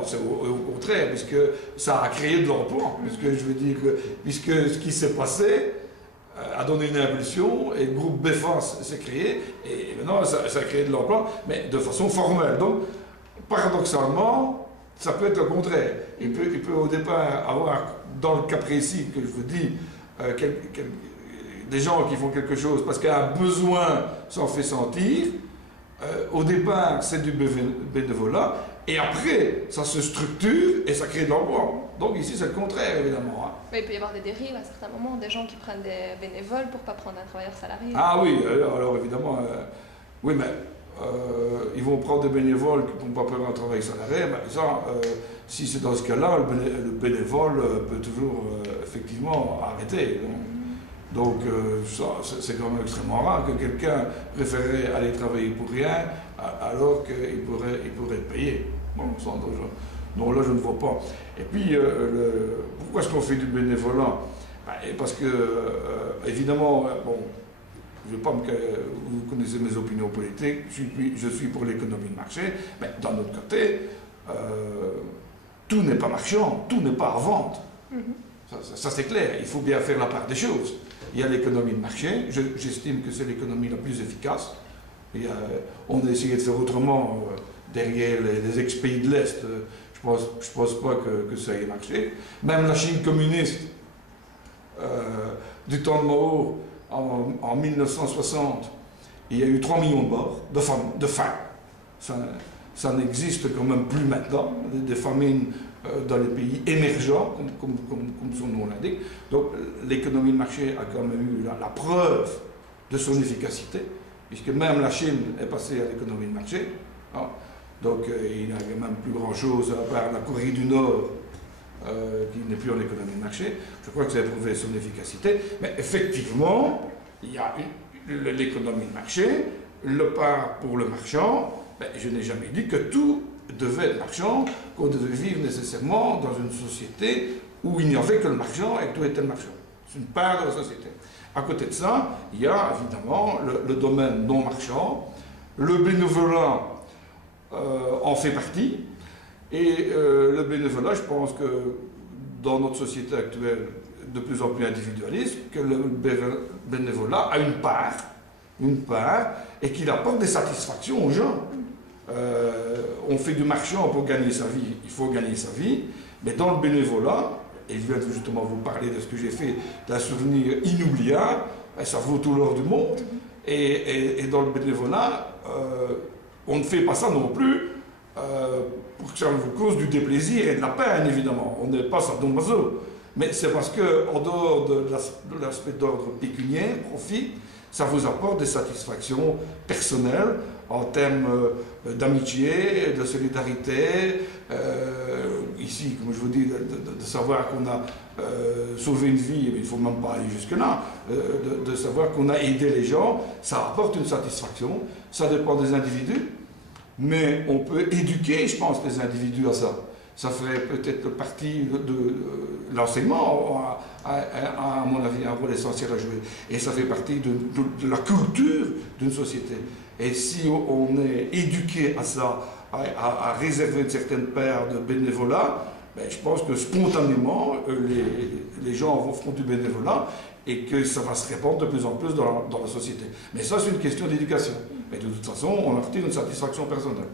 C'est au contraire, puisque ça a créé de l'emploi, puisque je veux dire que, puisque ce qui s'est passé a donné une impulsion et le groupe BFAS s'est créé et maintenant ça a créé de l'emploi, mais de façon formelle. Donc, paradoxalement, ça peut être le contraire. Il peut au départ avoir, dans le cas précis que je vous dis, des gens qui font quelque chose parce qu'un besoin s'en fait sentir. Au départ, c'est du bénévolat, et après, ça se structure et ça crée de l'emploi. Donc ici, c'est le contraire, évidemment. Hein. Mais il peut y avoir des dérives à certains moments, des gens qui prennent des bénévoles pour ne pas prendre un travailleur salarié. Ah oui, alors évidemment, oui, mais ils vont prendre des bénévoles pour ne pas prendre un travail salarié. Mais ça, si c'est dans ce cas-là, le bénévole peut toujours effectivement arrêter. Donc c'est quand même extrêmement rare que quelqu'un préférerait aller travailler pour rien alors qu'il pourrait payer. Bon, donc là je ne vois pas. Et puis pourquoi est-ce qu'on fait du bénévolat? Parce que évidemment, bon, je veux pas vous connaissez mes opinions politiques, je suis pour l'économie de marché, mais d'un autre côté, tout n'est pas marchand, tout n'est pas à vendre. Ça c'est clair, il faut bien faire la part des choses. Il y a l'économie de marché, j'estime que c'est l'économie la plus efficace. On a essayé de faire autrement derrière les ex-pays de l'Est, je pense pas que ça ait marché. Même la Chine communiste, du temps de Mao, en 1960, il y a eu 3 millions de morts, de faim. Ça n'existe quand même plus maintenant, des famines dans les pays émergents, comme son nom l'indique. Donc l'économie de marché a quand même eu la preuve de son efficacité, puisque même la Chine est passée à l'économie de marché. Hein. Donc il n'y a quand même plus grand-chose à part la Corée du Nord, qui n'est plus en économie de marché. Je crois que ça a prouvé son efficacité. Mais effectivement, il y a l'économie de marché, le part pour le marchand. Je n'ai jamais dit que tout devait être marchand, qu'on devait vivre nécessairement dans une société où il n'y avait que le marchand et que tout était le marchand. C'est une part de la société. À côté de ça, il y a évidemment le domaine non marchand. Le bénévolat en fait partie. Et le bénévolat, je pense que dans notre société actuelle, de plus en plus individualiste, que le bénévolat a une part, et qu'il apporte des satisfactions aux gens. On fait du marchand pour gagner sa vie, il faut gagner sa vie, mais dans le bénévolat, et je viens justement vous parler de ce que j'ai fait, d'un souvenir inoubliable, ça vaut tout l'or du monde, et dans le bénévolat, on ne fait pas ça non plus pour que ça vous cause du déplaisir et de la peine, évidemment. On n'est pas sadomaso, mais c'est parce qu'en dehors de l'aspect d'ordre pécuniaire, profit, ça vous apporte des satisfactions personnelles en termes d'amitié, de solidarité, ici, comme je vous dis, de savoir qu'on a sauvé une vie, il ne faut même pas aller jusque-là, de savoir qu'on a aidé les gens, ça apporte une satisfaction, ça dépend des individus, mais on peut éduquer, je pense, les individus à ça. Ça ferait peut-être partie de l'enseignement, à mon avis, un rôle essentiel à jouer. Et ça fait partie de la culture d'une société. Et si on est éduqué à ça, à réserver une certaine part de bénévolat, ben, je pense que spontanément, les gens feront du bénévolat et que ça va se répandre de plus en plus dans la société. Mais ça, c'est une question d'éducation. Mais de toute façon, on en retire une satisfaction personnelle.